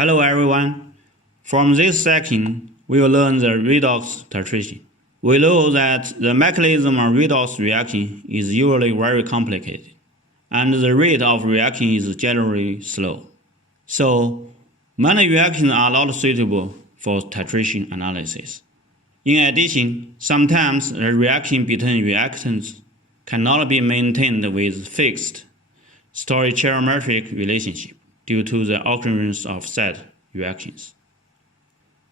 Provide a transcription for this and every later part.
Hello everyone. From this section, we will learn the redox titration. We know that the mechanism of redox reaction is usually very complicated, and the rate of reaction is generally slow. So, many reactions are not suitable for titration analysis. In addition, sometimes the reaction between reactants cannot be maintained with fixed stoichiometric relationship due to the occurrence of side reactions.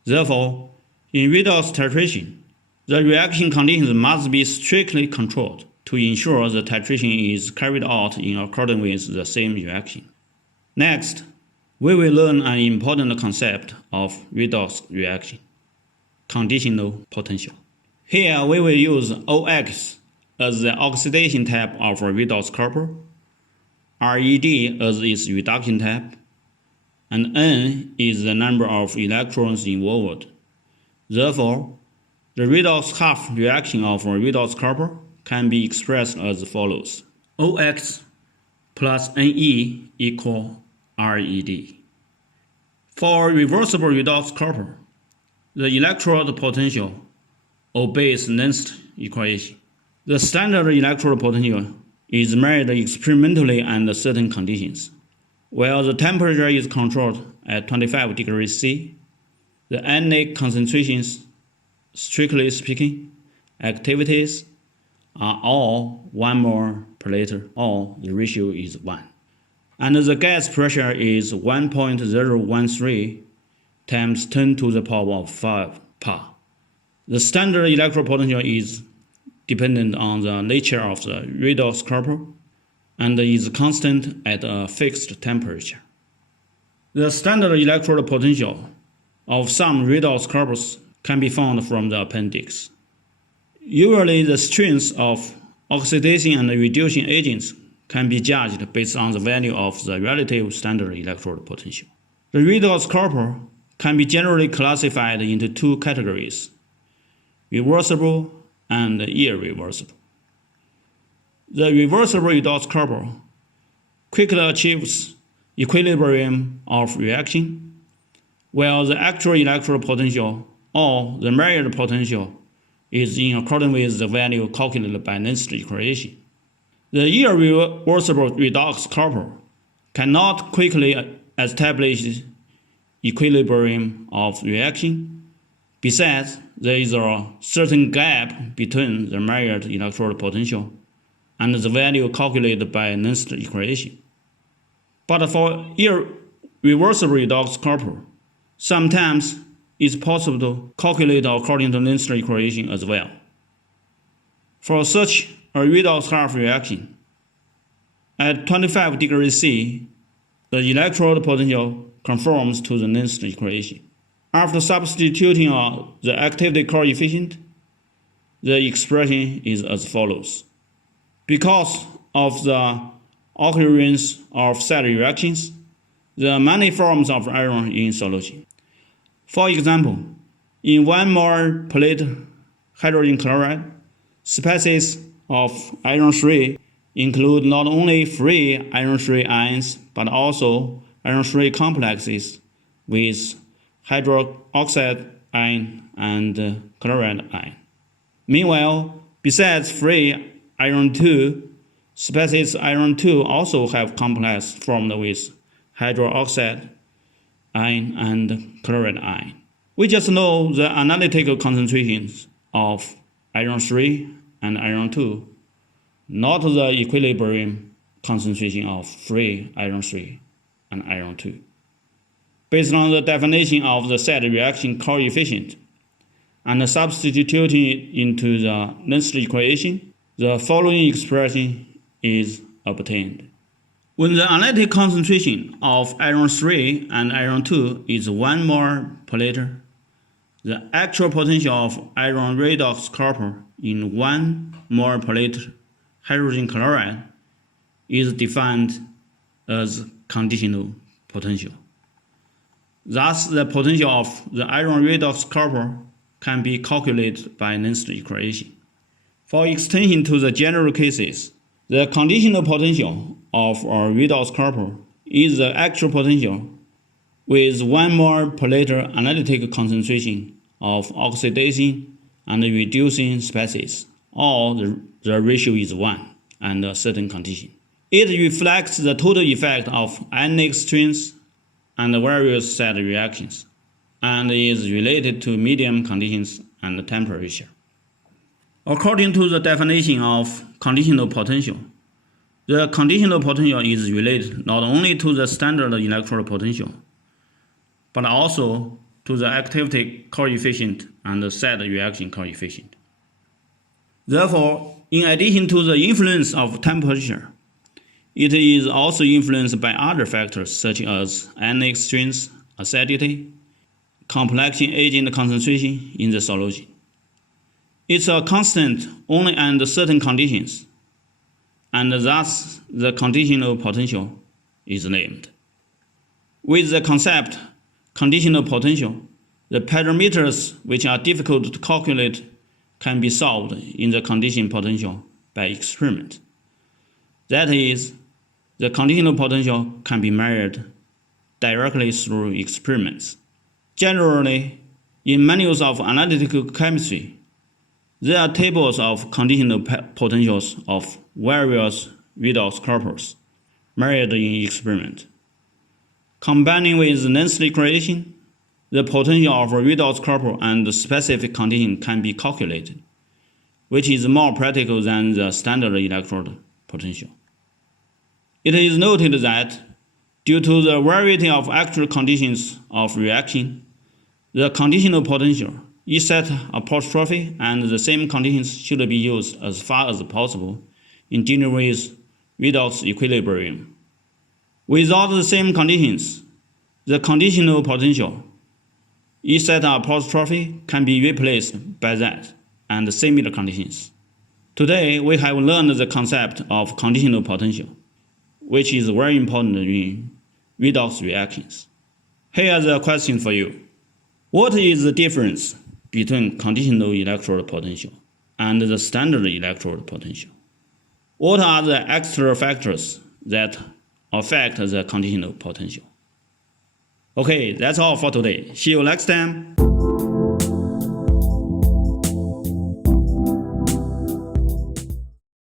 Therefore, in redox titration, the reaction conditions must be strictly controlled to ensure the titration is carried out in accordance with the same reaction. Next, we will learn an important concept of redox reaction: conditional potential. Here we will use OX as the oxidation type of a redox couple, RED as its reduction type, and N is the number of electrons involved. Therefore, the redox half reaction of a redox couple can be expressed as follows: OX plus Ne equal RED. For reversible redox couple, the electrode potential obeys Nernst equation. The standard electrode potential is measured experimentally under certain conditions. While the temperature is controlled at 25 degrees C, the Na concentrations, strictly speaking, activities are all 1 mole per liter, or the ratio is 1. And the gas pressure is 1.013 times 10 to the power of 5 Pa. The standard electrode potential is dependent on the nature of the redox couple and is constant at a fixed temperature. The standard electrode potential of some redox couples can be found from the appendix. Usually, the strength of oxidation and reducing agents can be judged based on the value of the relative standard electrode potential. The redox couple can be generally classified into two categories: reversible and irreversible. The reversible redox couple quickly achieves equilibrium of reaction, while the actual electrode potential or the measured potential is in accordance with the value calculated by Nernst equation. The irreversible redox couple cannot quickly establish equilibrium of reaction. Besides, there is a certain gap between the measured electrode potential and the value calculated by Nernst equation. But for irreversible redox couple, sometimes it's possible to calculate according to Nernst equation as well. For such a redox half reaction, at 25 degrees C, the electrode potential conforms to the Nernst equation. After substituting the activity coefficient, the expression is as follows. Because of the occurrence of side reactions, there are many forms of iron in solution. For example, in 1 mole per liter hydrogen chloride, species of iron 3 include not only free iron 3 ions, but also iron 3 complexes with hydroxide ion and chloride ion. Meanwhile, besides free iron 2, species iron 2 also have complexes formed with hydroxide ion and chloride ion. We just know the analytical concentrations of iron 3 and iron 2, not the equilibrium concentration of free iron 3 and iron 2. Based on the definition of the side reaction coefficient and substituting it into the Nernst equation, the following expression is obtained. When the analytic concentration of iron 3 and iron 2 is 1 mole per liter, the actual potential of iron redox couple in 1 mole per liter hydrogen chloride is defined as conditional potential. Thus, the potential of the iron redox couple can be calculated by Nernst equation. For extension to the general cases, the conditional potential of a redox couple is the actual potential with 1 mole per liter analytic concentration of oxidation and reducing species, or the ratio is 1 under certain condition. It reflects the total effect of ionic strengths and various side reactions, and is related to medium conditions and temperature. According to the definition of conditional potential, the conditional potential is related not only to the standard electrode potential, but also to the activity coefficient and the side reaction coefficient. Therefore, in addition to the influence of temperature, it is also influenced by other factors such as ionic strength, acidity, completion agent concentration in the solution. It's a constant only under certain conditions, and thus the conditional potential is named. With the concept conditional potential, the parameters which are difficult to calculate can be solved in the condition potential by experiment. That is, the conditional potential can be measured directly through experiments. Generally, in manuals of analytical chemistry, there are tables of conditional potentials of various redox corpus measured in experiment. Combining with length equation, the potential of a redox corpus and specific condition can be calculated, which is more practical than the standard electrode potential. It is noted that due to the variety of actual conditions of reaction, the conditional potential is set apostrophe and the same conditions should be used as far as possible in dealing with redox equilibrium. Without the same conditions, the conditional potential is set apostrophe can be replaced by that and similar conditions. Today, we have learned the concept of conditional potential, which is very important in redox reactions. Here is a question for you. What is the difference between conditional electrode potential and the standard electrode potential? What are the extra factors that affect the conditional potential? Okay, that's all for today. See you next time.